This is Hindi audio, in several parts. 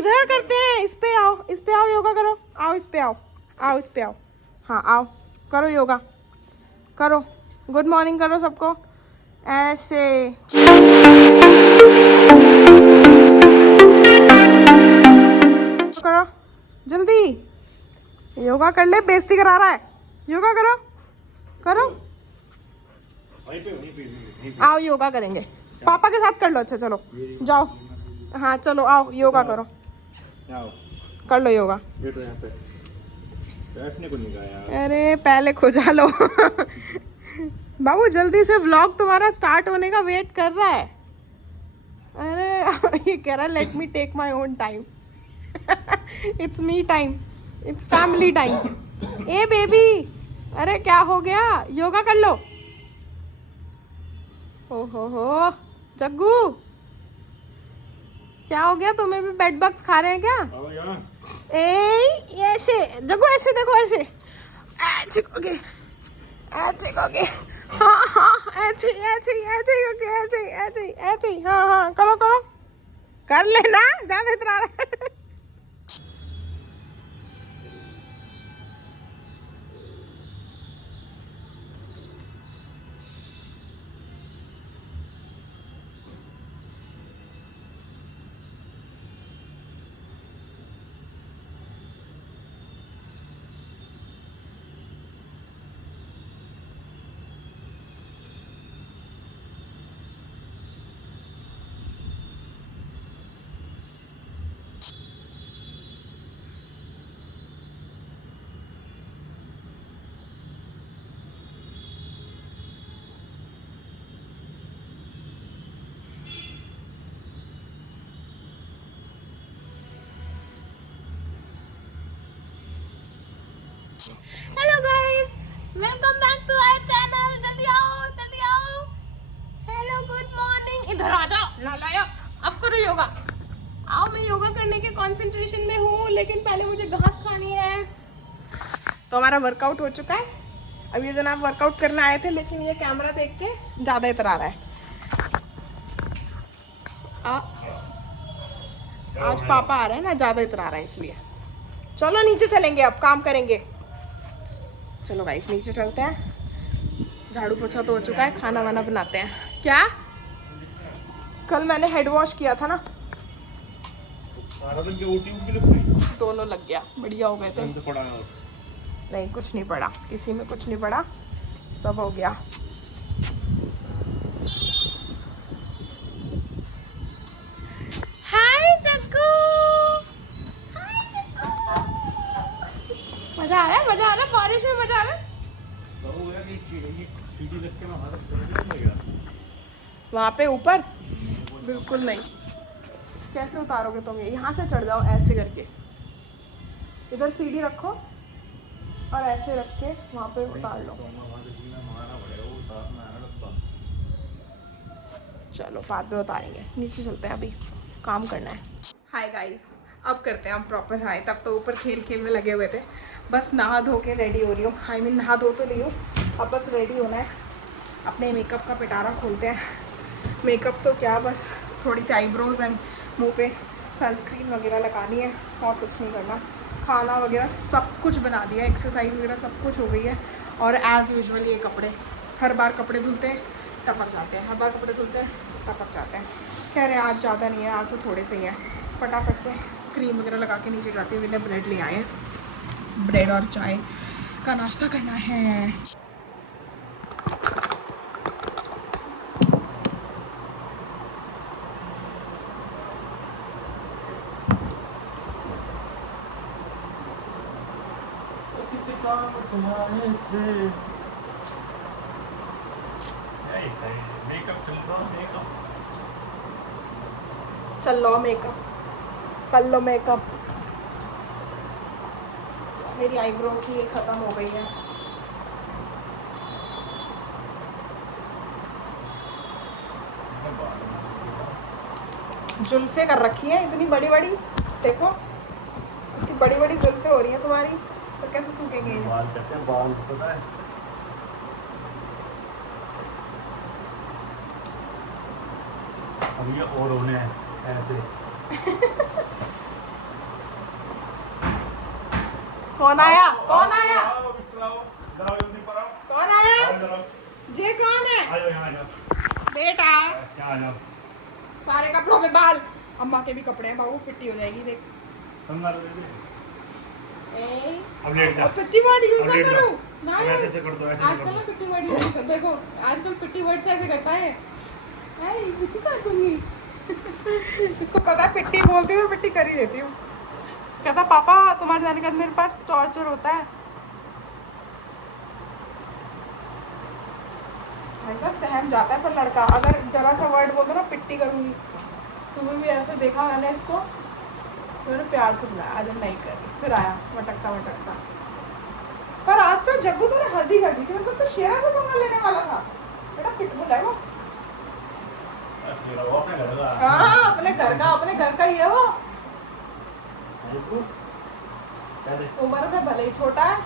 इधर करते हैं, इस पे आओ योगा करो, आओ इस पे आओ इस पे आओ, हाँ आओ करो योगा करो, गुड मॉर्निंग करो सबको ऐसे। करो जल्दी, योगा कर ले, बेइज्जती करा रहा है, योगा करो करो, आओ योगा करेंगे, पापा के साथ कर लो, अच्छा चलो जाओ, हाँ चलो आओ योगा करो, कर लो योगा। बैठने को नहीं कहा यार। अरे पहले खुजा लो बाबू जल्दी से, व्लॉग तुम्हारा स्टार्ट होने का वेट कर रहा है। अरे ये कह रहा है let me take my own time it's me time, it's family time. ए बेबी, अरे क्या हो गया, योगा कर लो। हो जग्गू क्या हो गया, तुम्हें भी बेड बग्स खा रहे हैं क्या? ऐसे जग्गू, ऐसे देखो, ऐसे चिकोगे, चिकोगे, हाँ ऐसे ऐसे ऐसे ऐसे ऐसे ऐसे, हाँ करो करो, कर लेना, ज्यादा इतना रहा है hello guys, welcome back to our channel. जल्दी आओ। हेलो गुड मॉर्निंग, इधर आ जाओ, लाया अब करो योगा। आओ, मैं योगा करने के कंसंट्रेशन में हूँ, लेकिन पहले मुझे घास खानी है। तो हमारा वर्कआउट हो चुका है। अब ये जनाब वर्कआउट करने आए थे, लेकिन ये कैमरा देख के ज़्यादा इतरा रहा है। आज पापा आ रहे हैं ना, ज़्यादा इतरा रहा है, इसलिए चलो नीचे चलेंगे, अब काम करेंगे। चलो गाइस नीचे चलते हैं। झाड़ू पोछा तो हो चुका है, खाना वाना बनाते हैं। क्या कल मैंने हेड वॉश किया था ना, दोनों लग गया, बढ़िया हो गए थे। नहीं कुछ नहीं पड़ा, किसी में कुछ नहीं पड़ा, सब हो गया। हाय चक्कू, मजा आ रहा है बारिश में, मजा आ रहा है। वहाँ पे ऊपर बिल्कुल नहीं, कैसे उतारोगे तुम ये? यहाँ से चढ़ जाओ ऐसे करके, इधर सीढ़ी रखो और ऐसे रख के वहाँ पे उतार लो। चलो बाद में उतारेंगे, नीचे चलते हैं, अभी काम करना है। हाय गाइस, अब करते हैं हम प्रॉपर हाय। तब तो ऊपर खेल में लगे हुए थे, बस नहा धो के रेडी हो रही हूँ। आई मीन नहा धो तो ली हूँ, अब बस रेडी होना है। अपने मेकअप का पिटारा खोलते हैं। मेकअप तो क्या, बस थोड़ी सी आईब्रोज एंड मुंह पे सनस्क्रीन वगैरह लगानी है, और कुछ नहीं करना। खाना वगैरह सब कुछ बना दिया, एक्सरसाइज वगैरह सब कुछ हो गई है। और एज़ यूजुअल ये कपड़े, हर बार कपड़े धुलते हैं टपक जाते हैं, हर बार कपड़े धुलते हैं टपक जाते हैं। कह रहे हैं आज ज़्यादा नहीं है, आज तो थोड़े से ही हैं। फटाफट से क्रीम वगैरह लगा के नीचे जाती हूँ। मैंने ब्रेड ले आए हैं, ब्रेड और चाय का नाश्ता करना है। चल लो मेकअप, कर लो मेकअप। मेरी आईब्रो की ख़त्म हो गई है। जुल्फे कर रखी हैं इतनी बड़ी बड़ी, देखो इतनी बड़ी बड़ी जुल्फे हो रही हैं तुम्हारी, तो कैसे सूखेंगे ये? बाल कहते हैं, बाल पता है। अब ये और होने हैं ऐसे कौन आया? कौन आया? कौन आया? ये कौन है? बेटा सारे कपड़ों में बाल। अम्मा के भी कपड़े हैं बाबू, पिट्टी हो जाएगी देख। अब लेट जा। पिट्टी वर्ड यूज ना अब लेट जा। करूं ना अब यार। ऐसे से कर दो, ऐसे से आजकल कर ना दो। पिट्टी वर्ड यूज कर, देखो आजकल पिट्टी वर्ड से ऐसे करता है। ऐ पिट्टी कर दूंगी। इसको पता है पिट्टी बोलती हूँ, पिट्टी कर ही देती हूँ। कहता पापा तुम्हारे जाने के बाद मेरे पास टॉर्चर होता है। मतलब सहम जाता है पर लड़का, अगर जरा सा वर्ड बोल दो ना पिट्टी करूंगी। सुबह भी ऐसे देखा मैंने इसको, तो मैंने प्यार से बुलाया, आज नहीं कर रही, फिर आया मटकता मटकता। पर आज तो जग्गू तूने हद ही कर दी, क्योंकि तो शेरा से पंगा लेने वाला था। बेटा पिटबुल है वो। हाँ अपने घर का ही है वो। उम्र में भले ही छोटा है,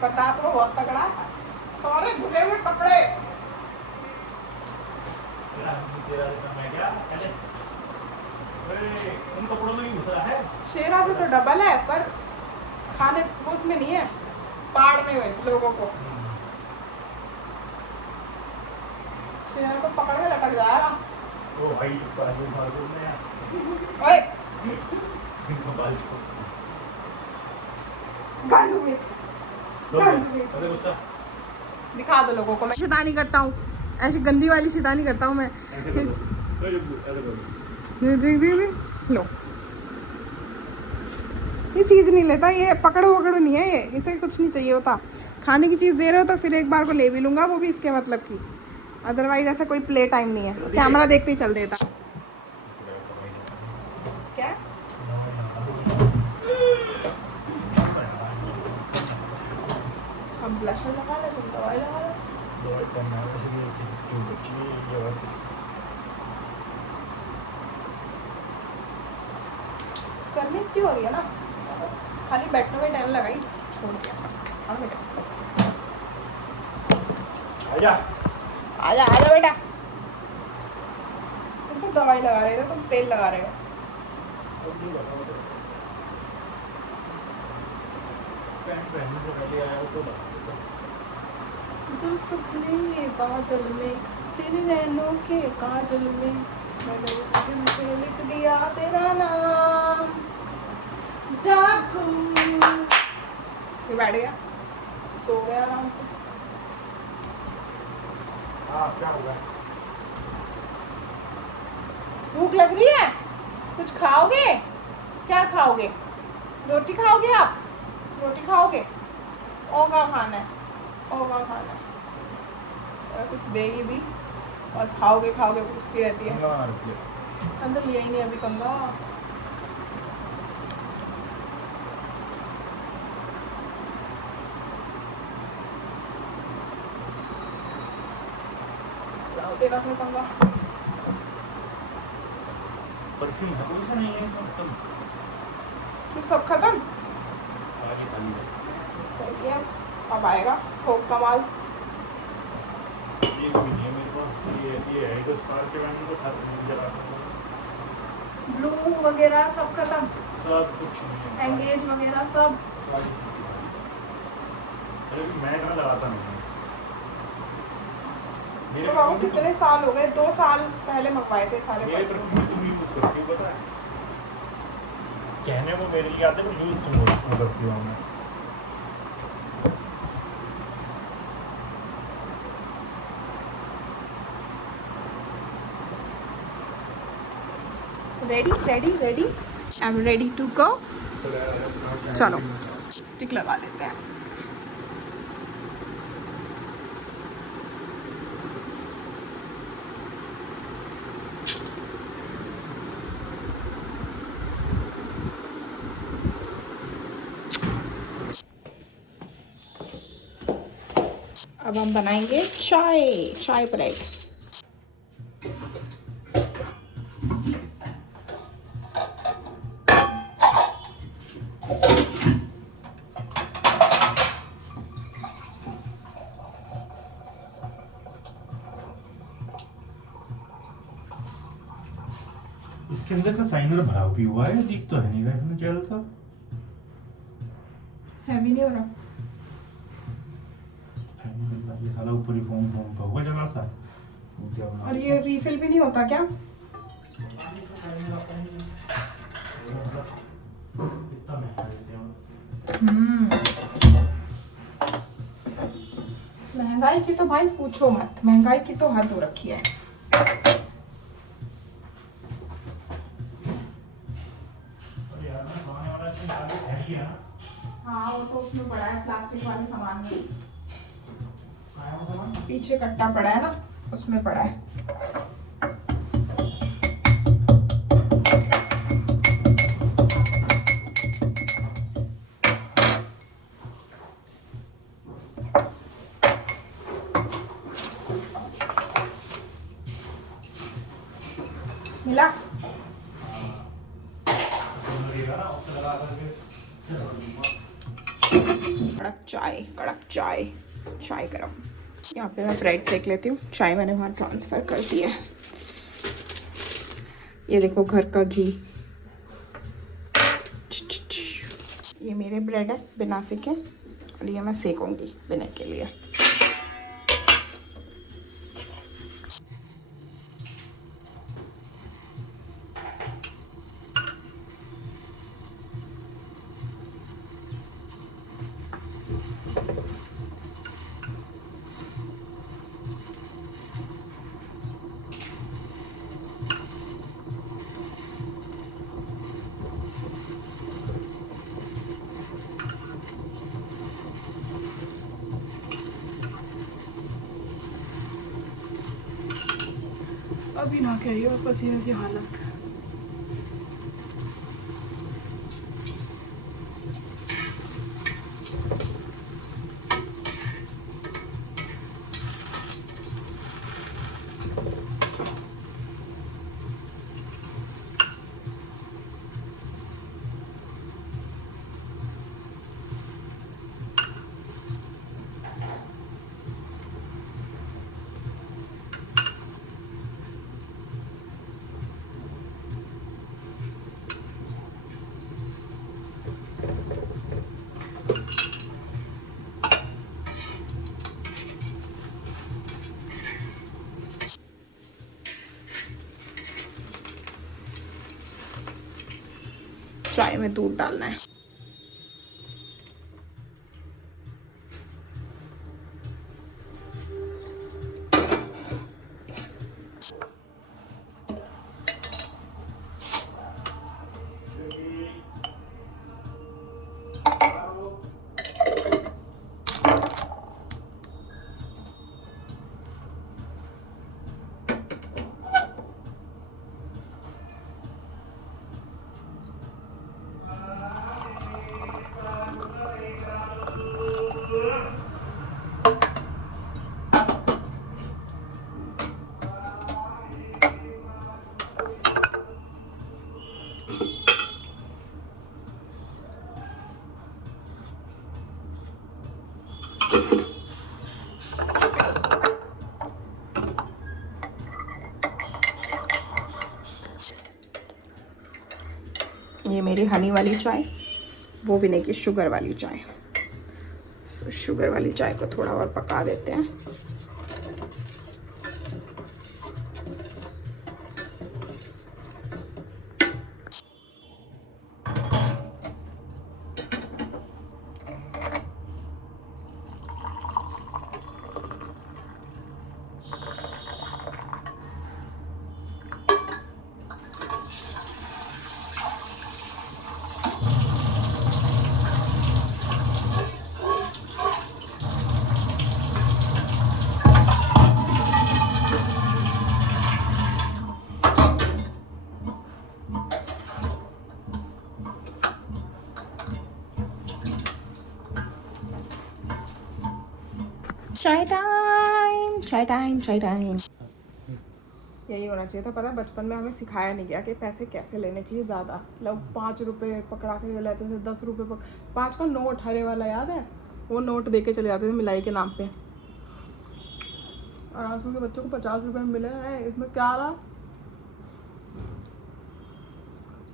प्रताप वो बहुत तगड़ा है। सारे धुले हुए कपड़े। उन कपड़ों में ही घुसा है। शेरा से तो डबल है, पर खाने उसमें नहीं है, पाड़ में हुए लोगों को। शेरा को पकड़ के लटक जाएगा। ओ भाई बाजू बाजू में यार। ओए बाजू गालू में अरे गुस्सा दिखा दो लोगों को। मैं शैतानी करता हूँ, ऐसी गंदी वाली शैतानी करता हूँ मैं। ऐसे कर दो। ऐसे कर दे लो। ये चीज़ नहीं लेता, ये पकड़ो वकड़ो नहीं है, ये इसे कुछ नहीं चाहिए होता। खाने की चीज़ दे रहे हो तो फिर एक बार को ले भी लूँगा, वो भी इसके मतलब की। अदरवाइज ऐसा कोई प्ले टाइम नहीं है, कैमरा देखते ही चल देता। क्या हम ब्लशर लगा ले, तुम दवाई लगा लो। गर्मी इतनी हो रही है ना, खाली बैठने में टाइम लगाई छोड़ दिया। और आजा आजा आजा बेटा। तुम तो दवाई लगा रहे थे, तुम तेल लगा रहे हो। जुल्फ घने बादल में तेरे नैनों के काजल में मैंने उस दिल पे लिख दिया तेरा नाम जागू। ये बैठ गया, सो गया आराम से। हाँ क्या होगा? भूख लग रही है? कुछ खाओगे? क्या खाओगे? रोटी खाओगे आप? रोटी खाओगे? और क्या खाना है? और क्या खाना है? और कुछ देगी भी, बस खाओगे खाओगे पूछती रहती है। अंदर लिया ही नहीं अभी कंगा। तेरा से पंगा। परफ्यूम है कोई सा नहीं है खत्म। तू सब खत्म? आगे खाली है। सही है, अब आएगा थोक का माल। एक भी नहीं है मेरे पास। ये है तो स्टार के मैंने तो खत्म नहीं जरा। ब्लू वगैरह सब खत्म? सब कुछ नहीं है। एंगेज वगैरह सब? अरे मैं कहाँ लगाता नहीं। तो बाबू कितने साल हो गए? 2 साल पहले मंगवाए थे सारे। मेरे परफ्यूम तुम यूज करती हो पता है? कहने को मेरे लिए आते हैं, यूज तुम करती हो। मैं ready I am ready to go. चलो स्टिक लगा लेते हैं। अब हम बनाएंगे चाय ब्रेड। इसके अंदर का साइनर भरा भी हुआ है, दिख तो है नहीं इसमें जेल का। हैवी नहीं हो रहा। ये साला ऊपर ही फोम फोम पे होगा जगह सा। और ये रीफिल भी नहीं होता क्या? कितना महंगा देते हैं। महंगाई की तो भाई पूछो मत, महंगाई की तो हद हो रखी है। हाँ वो तो उसमें पड़ा है, प्लास्टिक वाले सामान में पीछे कट्टा पड़ा है ना, उसमें पड़ा है। मिला? कड़क चाय, कड़क चाय, चाय गरम। यहाँ पे मैं ब्रेड सेक लेती हूँ। चाय मैंने वहाँ ट्रांसफ़र कर दी है। ये देखो घर का घी। ये मेरे ब्रेड है बिना सेके, और ये मैं सेकूंगी बिना के लिए। अभी ना कहिए पसीने की हालत। चाय में दूध डालना है। ये मेरी हनी वाली चाय, वो विनय की शुगर वाली चाय। शुगर वाली चाय को थोड़ा और पका देते हैं। चाय टाइम, चाय टाइम, चाय टाइम। यही होना चाहिए था। पता है बचपन में हमें सिखाया नहीं गया कि पैसे कैसे लेने चाहिए ज़्यादा। लोग 5 रुपये पकड़ा के लेते थे, 10 रुपये 5 का नोट हरे वाला याद है, वो नोट दे के चले जाते थे मिलाई के नाम पे। और आजकल के बच्चों को 50 रुपये में मिले हैं, इसमें क्या रहा।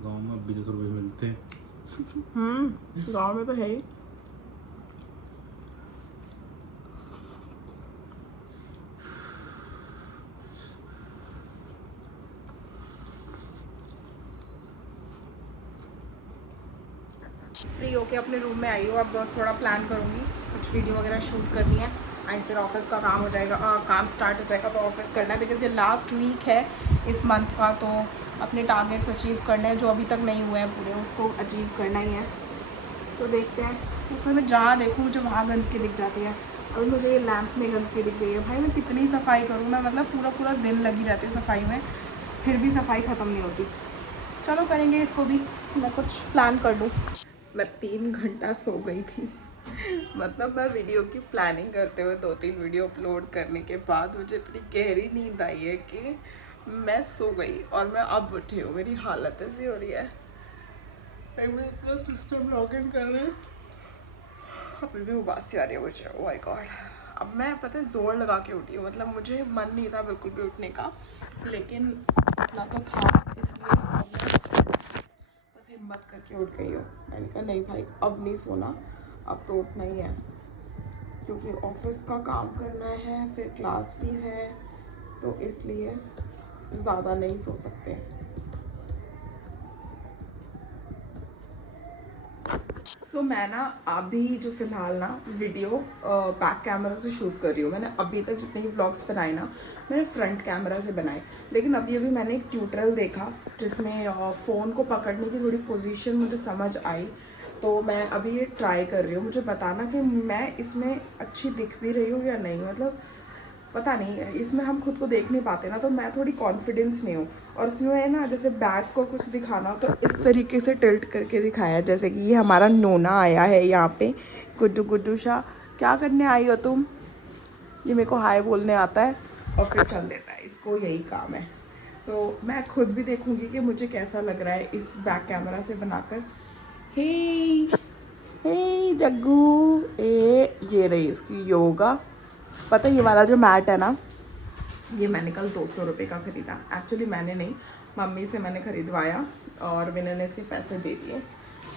गाँव में 20 रुपये मिलते हैं। गाँव में तो है ही। फ्री होके अपने रूम में आई हूँ, अब थोड़ा प्लान करूँगी, कुछ वीडियो वगैरह शूट करनी है एंड फिर ऑफिस का काम हो जाएगा, काम स्टार्ट हो जाएगा तो ऑफिस करना है बिकॉज़ ये लास्ट वीक है इस मंथ का, तो अपने टारगेट्स अचीव करने हैं जो अभी तक नहीं हुए हैं पूरे, उसको अचीव करना ही है। तो देखते हैं, तो मैं जहाँ देखूँ मुझे वहाँ गंदगी दिख जाती है। अभी मुझे ये लैंप में गंदगी दिख गई है, भाई मैं कितनी सफाई करूँ, मैं मतलब पूरा पूरा दिन लगी रहती हूँ सफाई में, फिर भी सफाई ख़त्म नहीं होती। चलो करेंगे इसको भी, मैं कुछ प्लान कर लूँ। मैं 3 घंटा सो गई थी मतलब मैं वीडियो की प्लानिंग करते हुए 2-3 वीडियो अपलोड करने के बाद मुझे इतनी गहरी नींद आई है कि मैं सो गई और मैं अब उठी हूँ, मेरी हालत ऐसी हो रही है। मैं इतना सिस्टम लॉग इन कर रही हूँ, अभी भी उबासी आ रही है मुझे। ओह माय गॉड, अब मैं पता है जोर लगा के उठी हूँ, मतलब मुझे मन नहीं था बिल्कुल भी उठने का, लेकिन उठना तो था, इसलिए बस हिम्मत करके उठ गई हूँ। मैंने कहा नहीं भाई अब नहीं सोना, अब तो उठना ही है क्योंकि ऑफिस का काम करना है, फिर क्लास भी है, तो इसलिए ज़्यादा नहीं सो सकते। सो मैं ना अभी जो फ़िलहाल ना वीडियो बैक कैमरा से शूट कर रही हूँ। मैंने अभी तक जितने भी ब्लॉग्स बनाए ना मैंने फ्रंट कैमरा से बनाए, लेकिन अभी मैंने एक ट्यूटोरियल देखा जिसमें फ़ोन को पकड़ने की थोड़ी पोजीशन मुझे समझ आई, तो मैं अभी ये ट्राई कर रही हूँ। मुझे बताना कि मैं इसमें अच्छी दिख भी रही हूँ या नहीं, मतलब पता नहीं, इसमें हम खुद को देख नहीं पाते ना, तो मैं थोड़ी कॉन्फिडेंस नहीं हूँ। और इसमें ना जैसे बैक को कुछ दिखाना हो तो इस तरीके से टिल्ट करके दिखाया, जैसे कि ये हमारा नोना आया है यहाँ पे, गुड्डू गुड्डू शाह क्या करने आई हो तुम, ये मेरे को हाय बोलने आता है और फिर चल देता है, इसको यही काम है। सो मैं खुद भी देखूँगी कि मुझे कैसा लग रहा है इस बैक कैमरा से बनाकर। हे हे जग्गू, ये रही इसकी योगा। पता है ये वाला जो मैट है ना, ये मैंने कल 200 रुपये का ख़रीदा। एक्चुअली मैंने नहीं, मम्मी से मैंने ख़रीदवाया और विनय ने इसके पैसे दे दिए।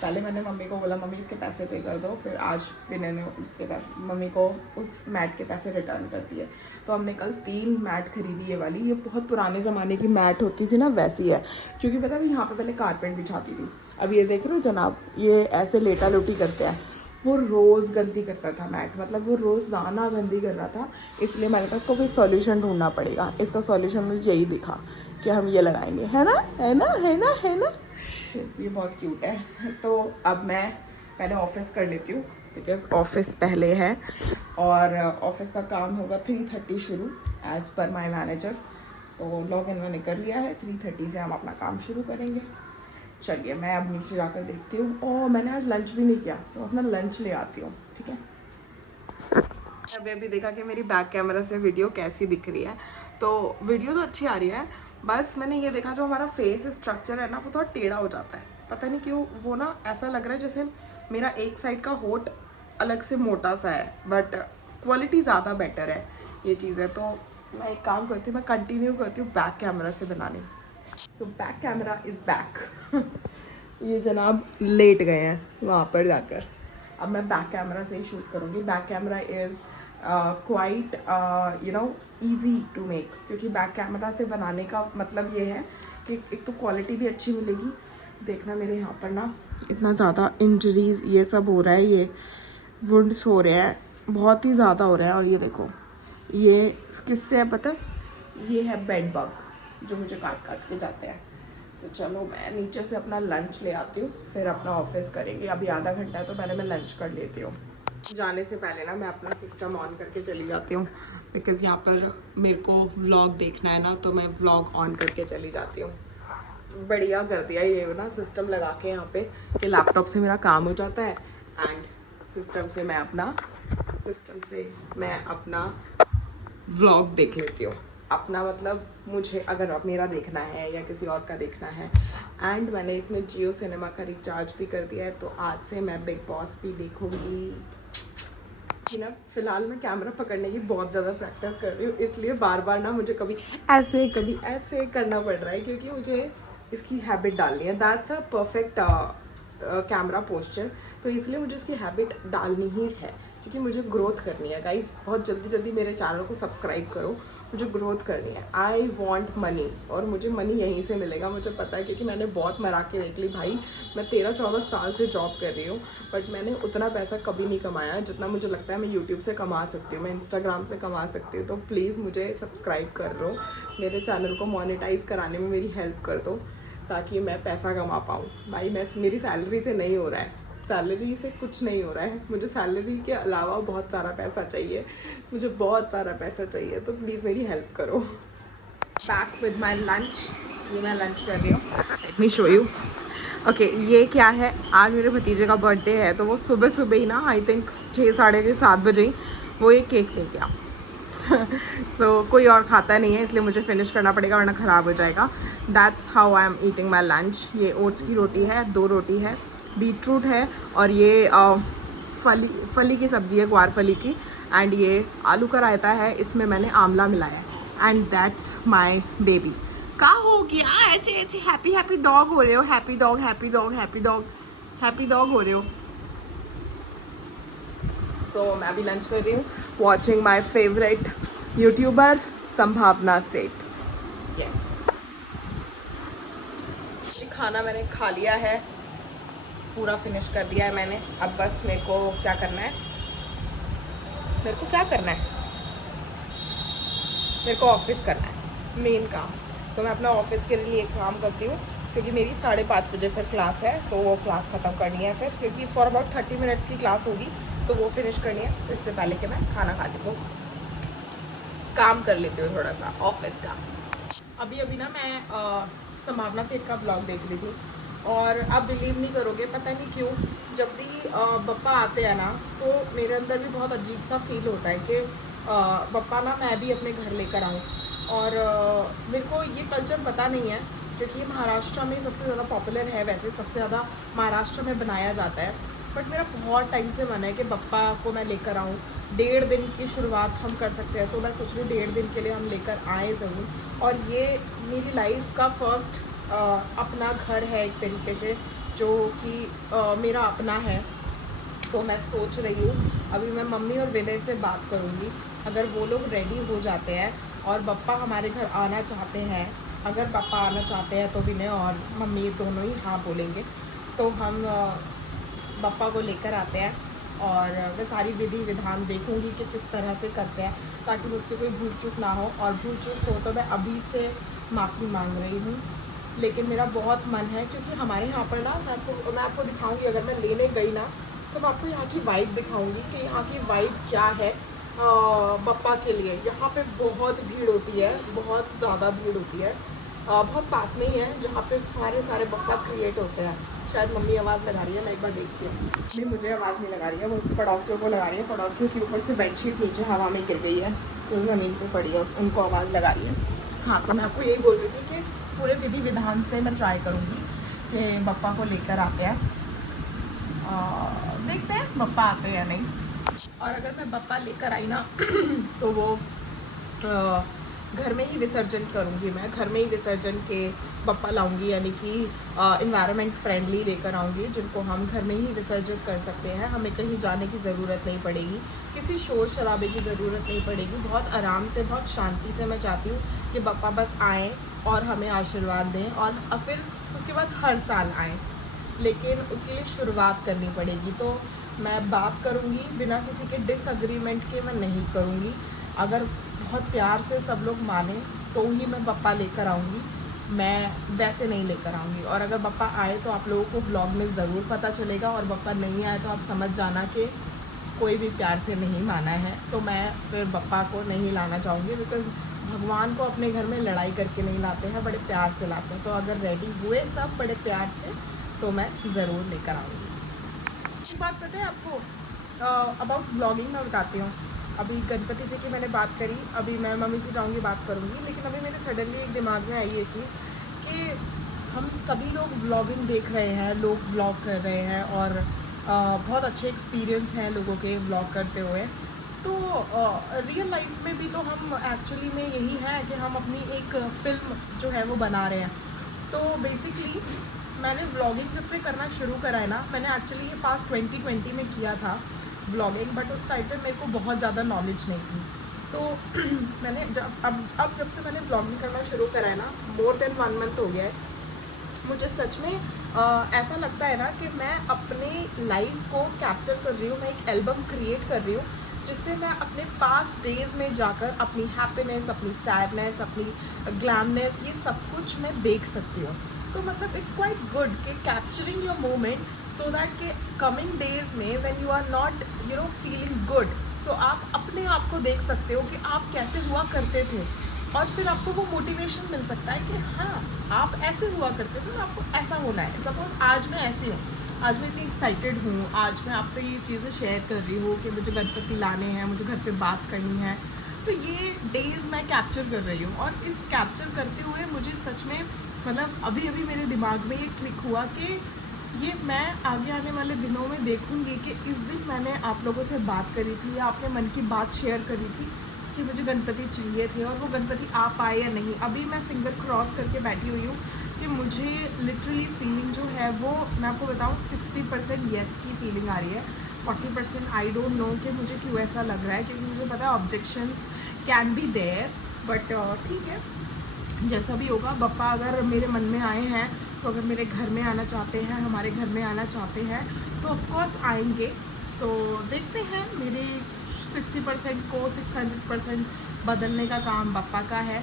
पहले मैंने मम्मी को बोला मम्मी इसके पैसे पे कर दो, फिर आज विनय ने उसके मम्मी को उस मैट के पैसे रिटर्न कर दिए। तो हमने कल 3 मैट खरीदी। ये वाली, ये बहुत पुराने ज़माने की मैट होती थी ना, वैसी है, क्योंकि पता है यहाँ पे पहले कारपेट बिछाती थी। अब ये देख रहे हो जनाब, ये ऐसे लेटा लोटी करते हैं। वो रोज़ गंदी करता था मैट, मतलब वो रोज़ाना गंदी कर रहा था, इसलिए मेरे पास को कोई सॉल्यूशन ढूंढना पड़ेगा। इसका सॉल्यूशन मुझे यही दिखा कि हम ये लगाएंगे, है ना, है ना, है ना, है ना। ये बहुत क्यूट है। तो अब मैं पहले ऑफिस कर लेती हूँ बिकॉज ऑफिस पहले है, और ऑफिस का काम होगा 3:30 शुरू एज़ पर माई मैनेजर। तो लॉग इन मैंने कर लिया है, 3:30 से हम अपना काम शुरू करेंगे। चलिए मैं अब नीचे जाकर देखती हूँ। और मैंने आज लंच भी नहीं किया, तो अपना लंच ले आती हूँ, ठीक है। अभी देखा कि मेरी बैक कैमरा से वीडियो कैसी दिख रही है, तो वीडियो तो अच्छी आ रही है, बस मैंने ये देखा जो हमारा फेस स्ट्रक्चर है ना वो थोड़ा टेढ़ा हो जाता है, पता नहीं क्यों। वो ना ऐसा लग रहा है जैसे मेरा एक साइड का होठ अलग से मोटा सा है, बट क्वालिटी ज़्यादा बेटर है, ये चीज़ है। तो मैं एक काम करती हूँ, मैं कंटिन्यू करती हूँ बैक कैमरा से बनाने। So back camera is back. ये जनाब लेट गए हैं वहाँ पर जाकर, अब मैं बैक कैमरा से ही शूट करूँगी। Back camera is quite you know easy to make, क्योंकि बैक कैमरा से बनाने का मतलब ये है कि एक तो क्वालिटी भी अच्छी मिलेगी। देखना मेरे यहाँ पर ना इतना ज़्यादा इंजरीज ये सब हो रहा है, ये वुंड्स हो रहे हैं, बहुत ही ज़्यादा हो रहा है। और ये देखो ये किससे है पता है, ये है बेड बग जो मुझे काट काट के जाते हैं। तो चलो मैं नीचे से अपना लंच ले आती हूँ, फिर अपना ऑफिस करेंगे। अभी आधा घंटा है तो पहले मैं लंच कर लेती हूँ। जाने से पहले ना मैं अपना सिस्टम ऑन करके चली जाती हूँ, बिकॉज़ यहाँ पर मेरे को व्लॉग देखना है ना, तो मैं व्लॉग ऑन करके चली जाती हूँ। बढ़िया कर दिया ये ना सिस्टम लगा के यहाँ पे कि लैपटॉप से मेरा काम हो जाता है एंड सिस्टम से मैं अपना व्लॉग देख लेती हूँ। अपना मतलब मुझे अगर मेरा देखना है या किसी और का देखना है। एंड मैंने इसमें जियो सिनेमा का रिचार्ज भी कर दिया है, तो आज से मैं बिग बॉस भी देखूँगी। कि ना फ़िलहाल मैं कैमरा पकड़ने की बहुत ज़्यादा प्रैक्टिस कर रही हूँ, इसलिए बार बार ना मुझे कभी ऐसे करना पड़ रहा है, क्योंकि मुझे इसकी हैबिट डालनी है। That's a perfect camera posture, तो इसलिए मुझे इसकी हैबिट डालनी ही है। क्योंकि मुझे ग्रोथ करनी है गाइस। बहुत जल्दी जल्दी मेरे चैनल को सब्सक्राइब करो, मुझे ग्रोथ करनी है। आई वॉन्ट मनी, और मुझे मनी यहीं से मिलेगा, मुझे पता है, क्योंकि मैंने बहुत मरा के देख ली भाई। मैं 13-14 साल से जॉब कर रही हूँ, बट मैंने उतना पैसा कभी नहीं कमाया जितना मुझे लगता है मैं यूट्यूब से कमा सकती हूँ, मैं इंस्टाग्राम से कमा सकती हूँ। तो प्लीज़ मुझे सब्सक्राइब कर लो, मेरे चैनल को मोनेटाइज कराने में मेरी हेल्प कर दो, ताकि मैं पैसा कमा पाऊँ। भाई मैं, मेरी सैलरी से नहीं हो रहा है, सैलरी से कुछ नहीं हो रहा है, मुझे सैलरी के अलावा बहुत सारा पैसा चाहिए, मुझे बहुत सारा पैसा चाहिए। तो प्लीज़ मेरी हेल्प करो। बैक विद माई लंच, ये मैं लंच कर रही हूँ, let me show you. Okay, ये क्या है, आज मेरे भतीजे का बर्थडे है, तो वो सुबह सुबह ही ना, आई थिंक 6-7 बजे ही वो एक केक ले गया। सो कोई और खाता नहीं है, इसलिए मुझे फिनिश करना पड़ेगा वरना ख़राब हो जाएगा। That's how I am eating my lunch. ये ओट्स की रोटी है, 2 रोटी है, बीटरूट है, और ये फली की सब्ज़ी है, ग्वार फली की, एंड ये आलू का रायता है, इसमें मैंने आंवला मिलाया है। And that's my baby. का हो गया ऐसे ऐसे हैप्पी हैप्पी डॉग हो रहे हो, happy dog happy dog happy dog happy dog हो रहे हो। सो मैं अभी लंच कर रही हूँ, वॉचिंग माई फेवरेट यूट्यूबर संभावना सेठ। यस, खाना मैंने खा लिया है, पूरा फिनिश कर दिया है मैंने। अब बस मेरे को क्या करना है, मेरे को क्या करना है, मेरे को ऑफिस करना है, मेन काम। सो मैं अपना ऑफिस के लिए काम करती हूँ, क्योंकि मेरी 5:30 बजे फिर क्लास है, तो वो क्लास ख़त्म करनी है फिर, क्योंकि फॉर अबाउट 30 मिनट्स की क्लास होगी, तो वो फिनिश करनी है। तो इससे पहले कि मैं खाना खा ली, वो काम कर लेती हूँ थोड़ा सा ऑफिस का। अभी ना मैं संभावना सेठ का ब्लॉग देख रही थी, और आप बिलीव नहीं करोगे, पता नहीं क्यों जब भी पप्पा आते हैं ना, तो मेरे अंदर भी बहुत अजीब सा फील होता है कि पप्पा ना मैं भी अपने घर लेकर आऊँ। और मेरे को ये कल्चर पता नहीं है, क्योंकि ये महाराष्ट्र में सबसे ज़्यादा पॉपुलर है, वैसे सबसे ज़्यादा महाराष्ट्र में बनाया जाता है। बट मेरा बहुत टाइम से मन है कि पप्पा को मैं लेकर आऊँ। 1.5 दिन की शुरुआत हम कर सकते हैं, तो मैं सोच रही हूँ 1.5 दिन के लिए हम लेकर आए ज़रूर। और ये मेरी लाइफ का फर्स्ट अपना घर है एक तरीके से, जो कि मेरा अपना है। तो मैं सोच रही हूँ अभी मैं मम्मी और विनय से बात करूँगी, अगर वो लोग रेडी हो जाते हैं और पप्पा हमारे घर आना चाहते हैं, अगर पापा आना चाहते हैं तो विनय और मम्मी दोनों ही हाँ बोलेंगे, तो हम पापा को लेकर आते हैं। और मैं सारी विधि विधान देखूंगी कि किस तरह से करते हैं, ताकि मुझसे कोई भूल चूक ना हो, और भूल चूक हो तो मैं अभी से माफ़ी मांग रही हूँ। लेकिन मेरा बहुत मन है, क्योंकि हमारे यहाँ पर ना, मैं आपको दिखाऊंगी, अगर मैं लेने गई ना तो मैं आपको यहाँ की वाइब दिखाऊंगी कि यहाँ की वाइब क्या है पप्पा के लिए। यहाँ पे बहुत भीड़ होती है, बहुत ज़्यादा भीड़ होती है। बहुत पास में ही है जहाँ पे हमारे सारे पप्पा क्रिएट होते हैं। शायद मम्मी आवाज़ लगा रही है, मैं एक बार देखती हूँ। मम्मी मुझे आवाज़ नहीं लगा रही है, वो पड़ोसियों को लगा रही है। पड़ोसियों के ऊपर से बेडशीट नीचे हवा में गिर गई है, तो ज़मीन पे पड़ी है, उनको आवाज़ लगा रही है। हाँ, तो मैं आपको यही बोल रही थी कि पूरे विधि विधान से मैं ट्राई करूँगी कि पप्पा को लेकर आते हैं। देखते हैं पप्पा आते हैं या नहीं। और अगर मैं पप्पा लेकर आई ना तो वो घर में ही विसर्जन करूँगी, मैं घर में ही विसर्जन के पप्पा लाऊंगी, यानी कि इन्वायरमेंट फ्रेंडली लेकर आऊँगी, जिनको हम घर में ही विसर्जित कर सकते हैं। हमें कहीं जाने की ज़रूरत नहीं पड़ेगी, किसी शोर शराबे की ज़रूरत नहीं पड़ेगी। बहुत आराम से, बहुत शांति से मैं चाहती हूँ कि पप्पा बस आएँ और हमें आशीर्वाद दें, और फिर उसके बाद हर साल आएँ। लेकिन उसके लिए शुरुआत करनी पड़ेगी। तो मैं बात करूँगी, बिना किसी के डिसएग्रीमेंट के मैं नहीं करूँगी। अगर बहुत प्यार से सब लोग माने तो ही मैं पप्पा लेकर आऊँगी, मैं वैसे नहीं लेकर आऊँगी। और अगर पप्पा आए तो आप लोगों को व्लॉग में ज़रूर पता चलेगा, और पप्पा नहीं आए तो आप समझ जाना कि कोई भी प्यार से नहीं माना है। तो मैं फिर पप्पा को नहीं लाना चाहूँगी, बिकॉज़ भगवान को अपने घर में लड़ाई करके नहीं लाते हैं, बड़े प्यार से लाते हैं। तो अगर रेडी हुए सब बड़े प्यार से तो मैं ज़रूर लेकर आऊँगी। एक बात पता है आपको, अबाउट ब्लॉगिंग मैं बताती हूँ। अभी गणपति जी की मैंने बात करी, अभी मैं मम्मी से जाऊँगी बात करूँगी, लेकिन अभी मेरे सडनली एक दिमाग में आई ये चीज़ कि हम सभी लोग व्लॉगिंग देख रहे हैं, लोग व्लॉग कर रहे हैं, और बहुत अच्छे एक्सपीरियंस हैं लोगों के व्लॉग करते हुए। तो रियल लाइफ में भी तो हम एक्चुअली में यही है कि हम अपनी एक फ़िल्म जो है वो बना रहे हैं। तो बेसिकली मैंने व्लॉगिंग जब से करना शुरू करा है ना, मैंने एक्चुअली ये पास 2020 में किया था, व्लॉगिंग, बट उस टाइम पे मेरे को बहुत ज़्यादा नॉलेज नहीं थी। तो मैंने जब से मैंने व्लॉगिंग करना शुरू करा है ना, मोर देन 1 मंथ हो गया है, मुझे सच में ऐसा लगता है ना कि मैं अपने लाइफ को कैप्चर कर रही हूँ, मैं एक एल्बम क्रिएट कर रही हूँ जिससे मैं अपने पास्ट डेज में जाकर अपनी हैप्पीनेस, अपनी सैडनेस, अपनी ग्लैमनेस, ये सब कुछ मैं देख सकती हूँ। तो मतलब इट्स क्वाइट गुड कि capturing your moment so that के कमिंग डेज में when you are not feeling good, तो आप अपने आप को देख सकते हो कि आप कैसे हुआ करते थे, और फिर आपको वो मोटिवेशन मिल सकता है कि हाँ आप ऐसे हुआ करते थे, तो आपको ऐसा होना है। सपोज आज मैं ऐसी हूँ, आज मैं इतनी एक्साइटेड हूँ, आज मैं आपसे ये चीज़ें शेयर कर रही हूँ कि मुझे गणपति लाने हैं, मुझे घर पे बात करनी है, तो ये डेज़ मैं कैप्चर कर रही हूँ। और इस कैप्चर करते हुए मुझे सच में मतलब अभी मेरे दिमाग में ये क्लिक हुआ कि ये मैं आगे आने वाले दिनों में देखूँगी कि इस दिन मैंने आप लोगों से बात करी थी या अपने मन की बात शेयर करी थी कि मुझे गणपति चाहिए थे, और वो गणपति आ पाए या नहीं। अभी मैं फिंगर क्रॉस करके बैठी हुई हूँ कि मुझे लिटरली फीलिंग जो है वो, मैं आपको बताऊँ, 60% येस की फीलिंग आ रही है, 40% आई डोंट नो कि मुझे क्यों ऐसा लग रहा है, क्योंकि मुझे पता है objections can be there, but ठीक है, जैसा भी होगा। बप्पा अगर मेरे मन में आए हैं, तो अगर मेरे घर में आना चाहते हैं, हमारे घर में आना चाहते हैं, तो ऑफकोर्स आएंगे। तो देखते हैं, मेरे 60% को 600% बदलने का काम बप्पा का है।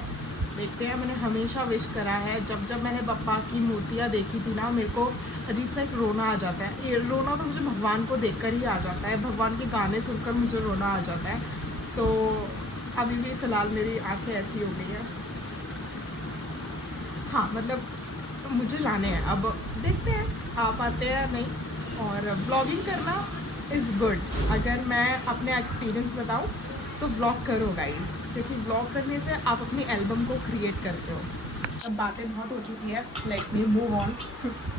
देखते हैं। मैंने हमेशा विश करा है, जब मैंने बप्पा की मूर्तियाँ देखी थी ना, मेरे को अजीब सा एक रोना आ जाता है। ये रोना तो मुझे भगवान को देखकर ही आ जाता है, भगवान के गाने सुनकर मुझे रोना आ जाता है। तो अभी भी फ़िलहाल मेरी आंखें ऐसी हो गई हैं। हाँ मतलब मुझे लाने हैं, अब देखते हैं आ पाते हैं या नहीं। और व्लॉगिंग करना इज़ गुड। अगर मैं अपने एक्सपीरियंस बताऊँ तो व्लॉग करो गाइस, क्योंकि व्लॉग करने से आप अपनी एल्बम को क्रिएट करते हो। अब बातें बहुत हो चुकी है, लेट मी मूव ऑन।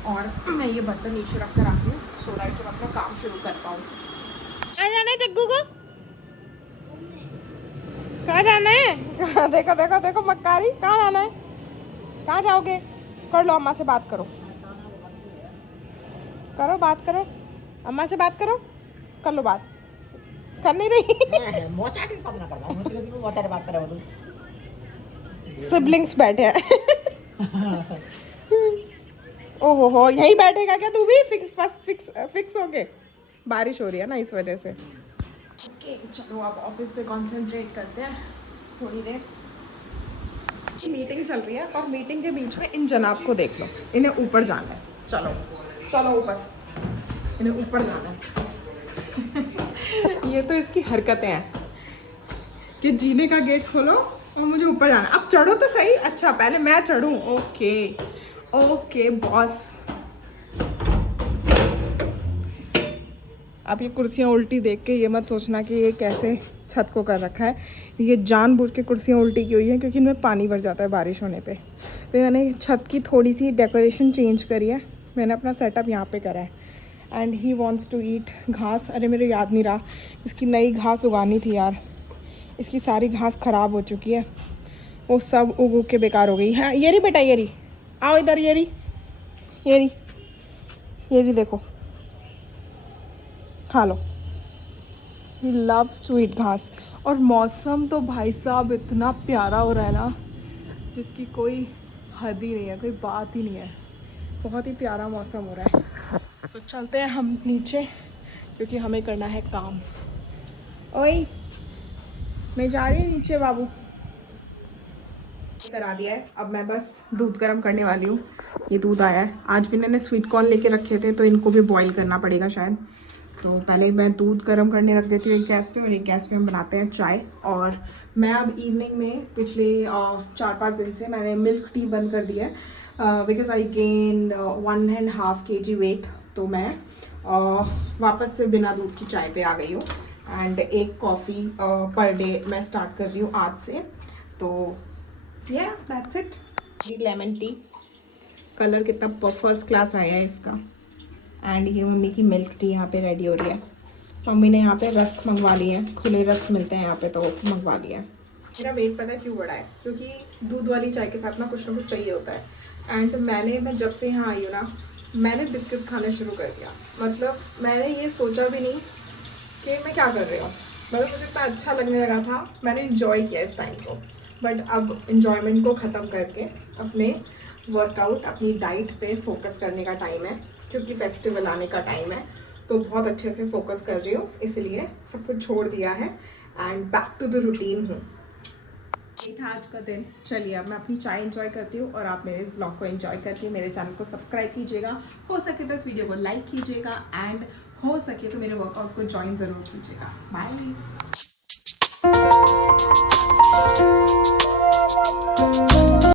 और मैं ये बर्तन नीचे रख कर आती हूँ सो दैट मैं अपना काम शुरू कर पाऊँ। कहाँ जाना है जग्गू को? कहाँ जाना है? देखो देखो देखो मक्कारी, कहाँ जाना है? कहाँ जाओगे? कर लो, अम्मा से बात करो, करो बात करो, अम्मा से बात करो, कर लो बात। कर नहीं रही। सिबलिंग्स बैठे हैं। ओहो हो, यहीं बैठेगा क्या तू भी? फिक्स हो गए। बारिश हो रही है ना इस वजह से। ओके चलो अब ऑफिस पे कंसंट्रेट करते हैं थोड़ी देर। मीटिंग चल रही है और मीटिंग के बीच में इन जनाब को देख लो, इन्हें ऊपर जाना है। चलो चलो ऊपर, इन्हें ऊपर जाना है। ये तो इसकी हरकतें हैं कि जीने का गेट खोलो और मुझे ऊपर जाना है। अब चढ़ो तो सही। अच्छा पहले मैं चढ़ूं? Okay okay boss. अब ये कुर्सियाँ उल्टी देख के ये मत सोचना कि ये कैसे छत को कर रखा है। ये जानबूझ के कुर्सियाँ उल्टी की हुई हैं क्योंकि इनमें पानी भर जाता है बारिश होने पे। तो मैंने छत की थोड़ी सी डेकोरेशन चेंज करी है। मैंने अपना सेटअप यहाँ पे करा है। And he wants to eat घास। अरे मेरे याद नहीं रहा, इसकी नई घास उगानी थी यार। इसकी सारी घास ख़राब हो चुकी है, वो सब उग के बेकार हो गई। हाँ ये रही बेटा, ये रही, आओ इधर, ये रही, ये रही, ये रही, देखो खा लो। ही लव्स टू ईट घास। और मौसम तो भाई साहब इतना प्यारा हो रहा है ना, जिसकी कोई हद ही नहीं है, कोई बात ही नहीं है। बहुत ही प्यारा मौसम हो रहा है। सो चलते हैं हम नीचे क्योंकि हमें करना है काम। ओए मैं जा रही हूँ नीचे बाबू। करा दिया है, अब मैं बस दूध गर्म करने वाली हूँ। ये दूध आया है, आज भी मैंने स्वीट कॉर्न लेके रखे थे तो इनको भी बॉईल करना पड़ेगा शायद। तो पहले मैं दूध गर्म करने रख देती हूँ एक गैस पे, और एक गैस पे हम बनाते हैं चाय। और मैं अब इवनिंग में पिछले 4-5 दिन से मैंने मिल्क टी बंद कर दिया है because I gain 1.5 kg weight. तो मैं वापस से बिना दूध की चाय पे आ गई हूँ। एंड एक कॉफ़ी पर डे मैं स्टार्ट कर रही हूँ आज से। तो या that's it. Lemon tea, colour कितना फर्स्ट क्लास आया है इसका। एंड ये मम्मी की मिल्क टी यहाँ पे रेडी हो रही है। मम्मी ने यहाँ पे रस्क मंगवा लिए हैं, खुले रस्क मिलते हैं यहाँ पे तो मंगवा लिया है। मेरा वेट पता है क्यों बढ़ा है, क्योंकि दूध वाली चाय के साथ ना कुछ चाहिए होता है। एंड मैं जब से यहाँ आई हूँ ना, मैंने बिस्किट खाने शुरू कर दिया। मतलब मैंने ये सोचा भी नहीं कि मैं क्या कर रही हूँ। मतलब मुझे इतना अच्छा लगने लगा था, मैंने इन्जॉय किया इस टाइम को। बट अब इन्जॉयमेंट को ख़त्म करके अपने वर्कआउट, अपनी डाइट पे फोकस करने का टाइम है, क्योंकि फेस्टिवल आने का टाइम है। तो बहुत अच्छे से फोकस कर रही हूँ, इसलिए सब कुछ छोड़ दिया है and back to the routine हूँ। ये था आज का दिन। चलिए अब मैं अपनी चाय एंजॉय करती हूँ और आप मेरे इस ब्लॉग को एंजॉय करके मेरे चैनल को सब्सक्राइब कीजिएगा, हो सके तो इस वीडियो को लाइक कीजिएगा एंड हो सके तो मेरे वर्कआउट को ज्वाइन ज़रूर कीजिएगा। बाय।